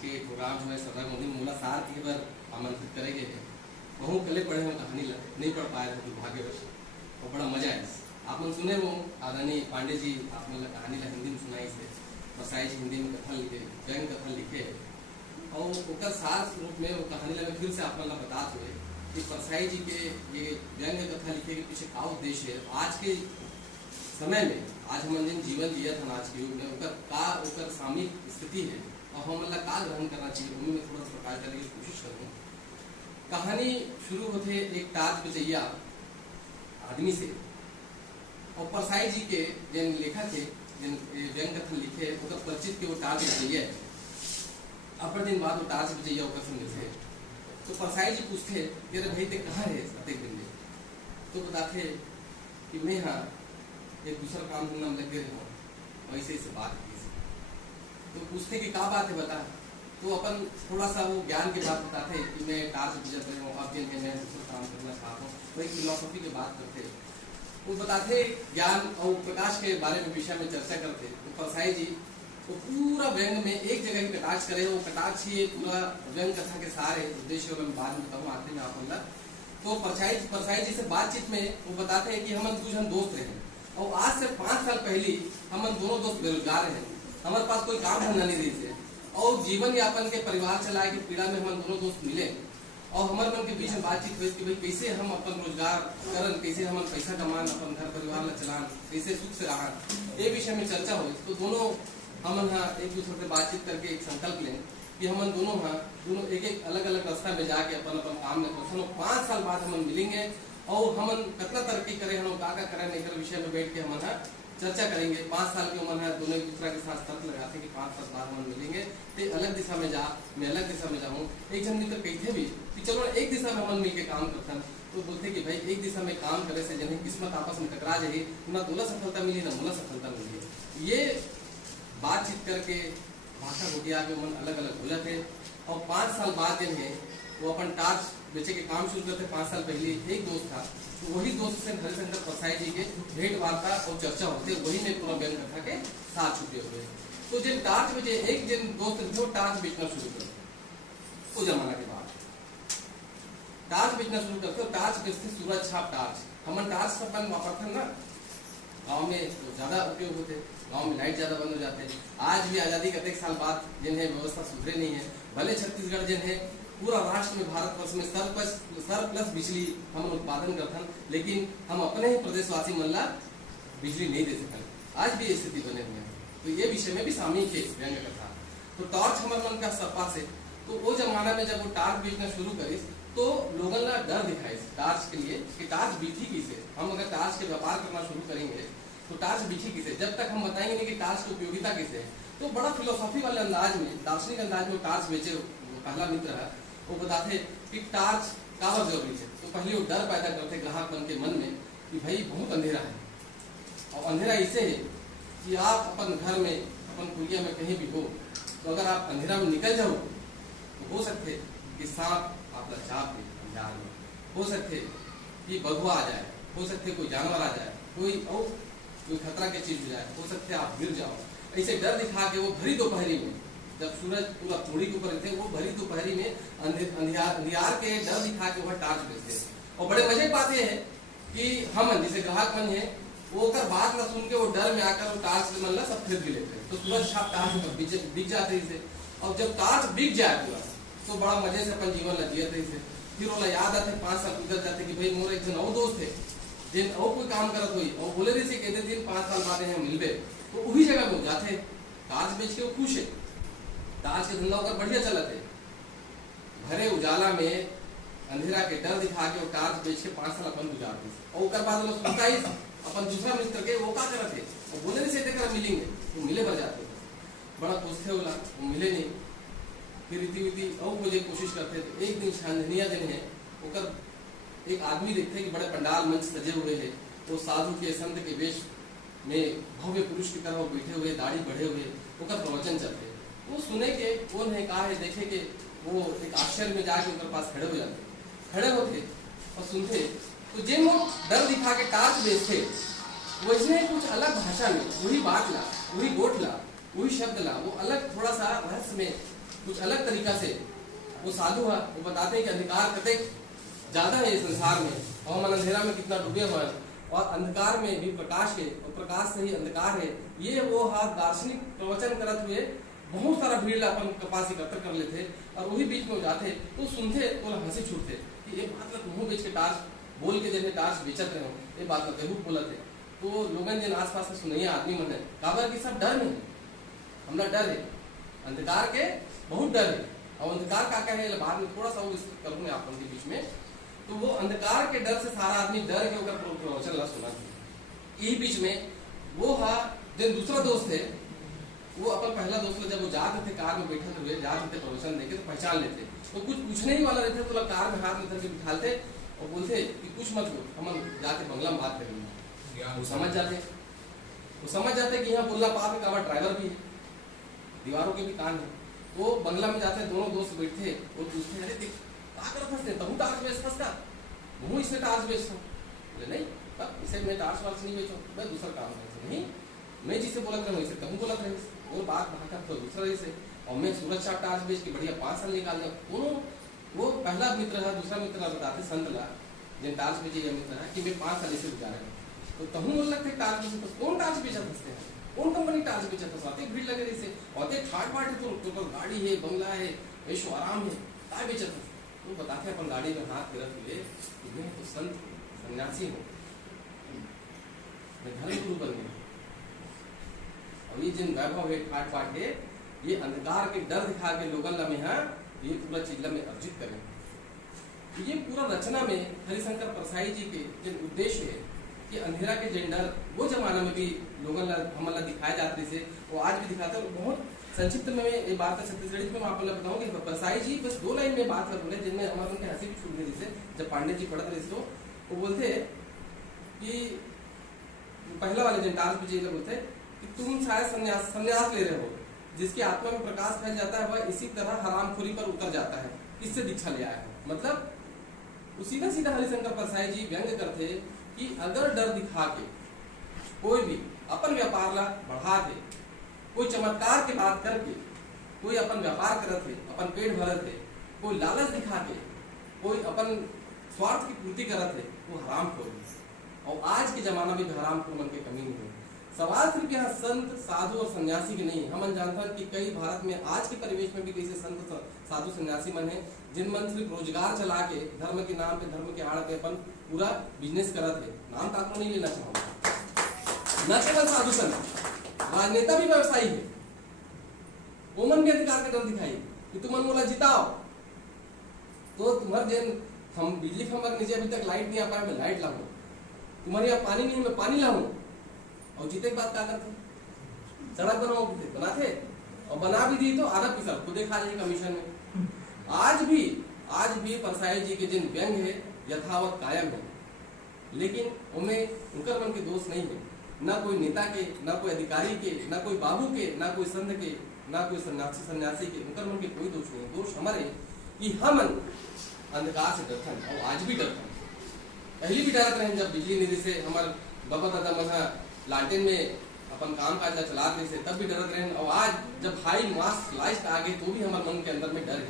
के प्रोग्राम में सरदार मोदी मोला सार की बार आमंत्रित करेंगे वह कले पढ़े हो कहानी नहीं पढ़ पाए थे दुर्भाग्यवश और बड़ा मजा आया। आप मन सुने वो आदरणीय पांडे जी आप मतलब कहानी ला हिंदी में सुनाई से बरसाई जी हिंदी में कथा लिखे व्यंग कथा लिखे और उसका सार रूप में वो कहानी ला फिर से आप मतलब बता हुए कि परसाई जी के ये व्यंग कथा लिखे के पीछे का उद्देश्य है। आज के समय में आज हम जिन जीवन जिया था आज के युग में उनका सामयिक स्थिति है और हम मतलब का ग्रहण करना चाहिए उन्हीं में थोड़ा सा प्रकाश करने की कोशिश करूँ। कहानी शुरू होते एक ताज बचैया आदमी से और परसाई जी के जिन लेखक थे जिन व्यंग कथा लिखे उनका परिचित के वो ताज बचैया अपने दिन बाद वो ताज बचैया होकर सुन थे तो परसाई जी पूछते कि अरे भाई ते कहाँ है प्रत्येक दिन में तो बताते कि मैं यहाँ एक दूसरा काम धंधा में लगे रहा हूँ ऐसे ऐसे बात की तो पूछते कि क्या बात है बता तो अपन थोड़ा सा वो ज्ञान की बात बताते कि मैं टार्च गुजर रहा हूँ अब जिन मैं दूसरा काम करना चाहता हूँ वही फिलोसफी की बात करते वो बताते ज्ञान और प्रकाश के बारे में विषय में चर्चा करते तो परसाई जी वो पूरा व्यंग में एक जगह ही कटाक्ष करे वो कटाक्ष ही पूरा व्यंग कथा के सारे उद्देश्य मैं बाद में बताऊँ आते में आप तो परसाई जी से बातचीत में वो बताते हैं कि हम कुछ हम दोस्त रहे और आज से 5 साल पहले हम दोनों दोस्त बेरोजगार हैं हमारे पास कोई काम धंधा नहीं रही थे और जीवन यापन के परिवार चलाए की पीड़ा में हम दोनों दोस्त मिले और हमारे मन के बीच में बातचीत हुई कि भाई कैसे हम अपन रोजगार करन कैसे हम पैसा कमान अपन घर परिवार ला चलान कैसे सुख से रहा ये विषय में चर्चा हुई तो दोनों हम एक दूसरे से बातचीत करके एक संकल्प लें कि हम दोनों एक अलग अलग रास्ता में जाके अपन काम में करते 5 साल बाद हम मिलेंगे और हम कितना तरक्की करें हम का करें नहीं विषय में बैठ के हम चर्चा करेंगे। 5 साल की उम्र है दोनों एक दूसरे के साथ शर्त लगाते हैं कि 5 साल बाद हम मिलेंगे तो अलग दिशा में जा मैं अलग दिशा में जाऊँ एक जन मित्र कहते भी कि चलो एक दिशा में हम मिलकर काम करते हैं तो बोलते कि भाई एक दिशा में काम करे से जिन्हें किस्मत आपस में टकरा जाएगी ना तोला सफलता मिली ना मोला सफलता मिली। ये बातचीत करके भाषा घुटिया के मन अलग अलग हो जाते और 5 साल बाद दिन है वो अपन टार्च बेचे के काम शुरू करते। 5 साल पहले एक दोस्त था तो वही दोस्त से हरिशंकर परसाई जी के भेंट वार्ता और चर्चा होते वही में पूरा व्यंग कथा के साथ छुटे हुए तो जिन टार्च बेचे एक जिन दोस्त थे वो टार्च बेचना शुरू करते उस जमाना के बाद टार्च बेचना शुरू करते टार्च बेचते सूरज छाप टार्च हम टार्च अपन वापरते ना गाँव में तो ज्यादा उपयोग होते गाँव में लाइट ज्यादा बंद हो जाते आज भी आजादी के 1 साल बाद जिन्हें व्यवस्था सुधरे नहीं है भले छत्तीसगढ़ जिन्हें पूरा राष्ट्र में भारतवर्ष में सरप्लस बिजली हम उत्पादन करते लेकिन हम अपने ही प्रदेशवासी मल्ला बिजली नहीं दे सकते आज भी स्थिति बने हुए हैं तो ये विषय में भी सामयिक है व्यंग कथा। तो टॉर्च हमारे मन का सपा से तो वो जमाना में जब वो टार्च बेचना शुरू करी तो लोगों ने डर दिखाई टार्च के लिए कि टार्च बीठी किसे हम अगर टार्च के व्यापार करना शुरू करेंगे तो टार्च बीठी किसे जब तक हम बताएंगे नहीं कि टार्च की उपयोगिता किसे तो बड़ा फिलोसॉफी वाले अंदाज में दार्शनिक अंदाज में टार्च बेचे पहला मित्र है वो बताते कि टार्च काबर जरूरी है तो पहले वो डर पैदा करते ग्राहक मन के मन में कि भाई बहुत अंधेरा है और अंधेरा इसे है कि आप अपन घर में अपन कुलिया में कहीं भी हो तो अगर आप अंधेरा में निकल जाओ तो हो सकते कि सांप आप चाप दे अंधार में हो सकते कि बगुआ आ जाए हो सकते कोई जानवर आ जाए कोई खतरा की चीज हो जाए हो सकते आप गिर जाओ ऐसे डर दिखा के वो भरी दोपहरी में जब सूरज पूरा थोड़ी के ऊपर थे वो भरी दोपहरी में अंधियार के डर दिखा के वह टार्च बेचते और बड़े मजे पाते हैं कि हम जैसे ग्राहक मन है वो कर बात ना सुन के वो डर में आकर वो टार्च मतलब सब खरीद भी लेते हैं तो सूरज छाप टार्च बिक जाते इसे और जब टार्च बिक जाए पूरा तो बड़ा मजे से अपन जीवन जियते इसे फिर वो याद आते 5 साल गुजर जाते कि भाई मोर एक जन और दोस्त है जिन और कोई काम करत हुई और बोले रही से कहते दिन 5 साल बाद यहाँ मिलबे तो वही जगह में जाते टार्च बेच के वो खुश है टार्च के धंधा होकर बढ़िया चला थे भरे उजाला में अंधेरा के डर दिखा के वो टार्च बेच के 5 साल अपन गुजारते और उसके बाद लोग सुनता ही अपन दूसरा मित्र के वो क्या करते और बोले नहीं से मिलेंगे तो मिले भर जाते बड़ा पूछते बोला वो मिले नहीं फिर इति और मुझे कोशिश करते थे एक दिन छांदनिया दिन है ओकर एक आदमी देखते कि बड़े पंडाल मंच सजे हुए है वो साधु के संत के वेश में भव्य पुरुष की तरह बैठे हुए दाढ़ी बढ़े हुए ओकर प्रवचन चलते वो सुने के कौन है कहा है देखे के वो एक आश्चर्य में जाके उनके पास खड़े हो जाते खड़े होते और सुनते तो जे वो डर दिखा के टार्च बेचते वैसे कुछ अलग भाषा में वही बात ला वही गोट ला वही शब्द ला वो अलग थोड़ा सा रहस्य में कुछ अलग तरीका से वो साधु है, वो बताते हैं कि अंधकार कतई ज्यादा है इस संसार में, और हम अंधेरा में कितना डूबे हुए हैं, और अंधकार में भी प्रकाश है और प्रकाश से ही अंधकार है। ये वो हाथ दार्शनिक प्रवचन करते हुए बहुत सारा भीड़ अपन कपास एकत्र कर लेते, और वही बीच में हो जाते तो सुनते तो हंसी छूटते कि ये बात लग मुंह बेच के टार्च बोल के जैसे टार्च बेचत रहे हो, ये बात लग रूप बोलते। तो लोगन जिन आस पास से सुनैया आदमी मन है काबर की सब डर में हमला डर है, अंधकार के बहुत डर है। और अंधकार का है बाद में थोड़ा सा वो करूँ मैं आप लोगों के बीच में। तो वो अंधकार के डर से सारा आदमी डर के होकर प्रवचन ला सुना। यही बीच में वो हा जो दूसरा दोस्त है, वो अपन पहला दोस्त जब वो जाते थे कार में बैठे हुए जाते थे प्रवचन देखे तो पहचान लेते, तो कुछ पूछने ही वाला रहते तो कार में हाथ लेकर के बिठाते और बोलते कि कुछ मत लो, हम जाके बंगला में बात करेंगे। वो समझ जाते कि यहाँ बोलना पाप का ड्राइवर भी है, दीवारों के भी कान है। वो बंगला में जाते दोनों दोस्त बैठते और पूछते अरे देख क्या कर फंसते तुम टार्च बेच फंस का मुँह इसने टार्च बेचता बोले नहीं तब इसे मैं टार्च वार्च नहीं बेचूँ, मैं दूसरा काम करता नहीं, मैं जिसे बोलत रहा वैसे तुम बोलत रहे वो बात भागा तो दूसरा जैसे, और मैं सूरज चाप टार्च बेच के बढ़िया 5 साल निकाल दिया। दोनों वो पहला मित्र है दूसरा मित्र बताते संत ला जिन टार्च बेचे ये मित्र है कि मैं 5 साल ऐसे गुजारे तो तुम बोल लगते टार्च बेचे कौन टार्च बेचा फंसते हैं, कौन कंपनी टार्च बेचा फंसाते भीड़ लगे रही से और ठाट बाट है तो गाड़ी है बंगला है ऐशो आराम है क्या बेचा फंसते तो बताते अपन गाड़ी में हाथ फेरत हुए मैं तो संत सन्यासी हूँ, मैं धर्म गुरु बन गया। और ये जिन वैभव है ठाट बाट है ये अंधकार के डर दिखा के लोगन में है ये पूरा चीज में अर्जित करें। ये पूरा रचना में हरिशंकर परसाई जी के जिन उद्देश्य है कि अंधेरा के जेंडर वो जमाना में भी लोगन हमला दिखाए जाते थे वो आज भी दिखाते हैं। बहुत संक्षिप्त में ये बात है छत्तीसगढ़ी में आपको बताऊंगी। परसाई जी बस 2 लाइन में बात कर बोले जिनमें हमारे उनके हंसी भी छूट गई जिसे जब पांडे जी पढ़ते रहे तो वो बोलते कि पहला वाले जिन टार्च जी बोलते कि तुम शायद संन्यास ले रहे हो जिसकी आत्मा में प्रकाश फैल जाता है वह इसी तरह हरामखोरी पर उतर जाता है, इससे दीक्षा ले आया है। मतलब सीधा सीधा हरिशंकर परसाई जी व्यंग करते कि अगर डर दिखा के कोई भी अपन व्यापार ला बढ़ा के कोई चमत्कार की बात करके कोई अपन व्यापार करत है अपन पेट भरत है कोई लालच दिखा के कोई अपन स्वार्थ की पूर्ति करत है वो हरामखोर है। और आज के जमाना में भी हरामखोर मन के कमी नहीं है। सवाल सिर्फ यहाँ संत साधु और सन्यासी की नहीं, हम जानते हैं कि कई भारत में आज के परिवेश में भी कैसे संत साधु सन्यासी मन है जिन मन सिर्फ रोजगार चला के धर्म के नाम पे धर्म के आड़ पे अपन पूरा बिजनेस करत है। नाम ताको नहीं लेना चाहूंगा, न केवल साधु संत राजनेता भी व्यवसायी है, वो मन भी अधिकार का डर दिखाई कि तुम मन बोला जिताओ तो तुम्हारे जन हम बिजली खंभा नीचे अभी तक लाइट नहीं आ पाया मैं लाइट लाऊं, तुम्हारे यहाँ पानी नहीं मैं पानी लाऊं, और जीते के बाद क्या करते सड़क बनाओ बनाते और बना भी दी तो आधा पैसा खुदे खा जाए कमीशन में। आज भी परसाई जी के जिन व्यंग है यथावत कायम है, लेकिन उनमें उनकर मन के दोष नहीं है, न कोई नेता के न कोई अधिकारी के न कोई बाबू के न कोई संत के न कोई सन्यासी के, उनकर मन के कोई दोष नहीं। दोष हमारे कि हम अंधकार से डरते हैं और आज भी डरते हैं। पहले भी डरते रहे जब बिजली निधि से हमारे बाबा दादा मना लालटेन में अपन काम काज चला रहे थे तब भी डरते रहे, और आज जब हाई मास लाइट आ गए तो भी हमारे मन के अंदर में डर है।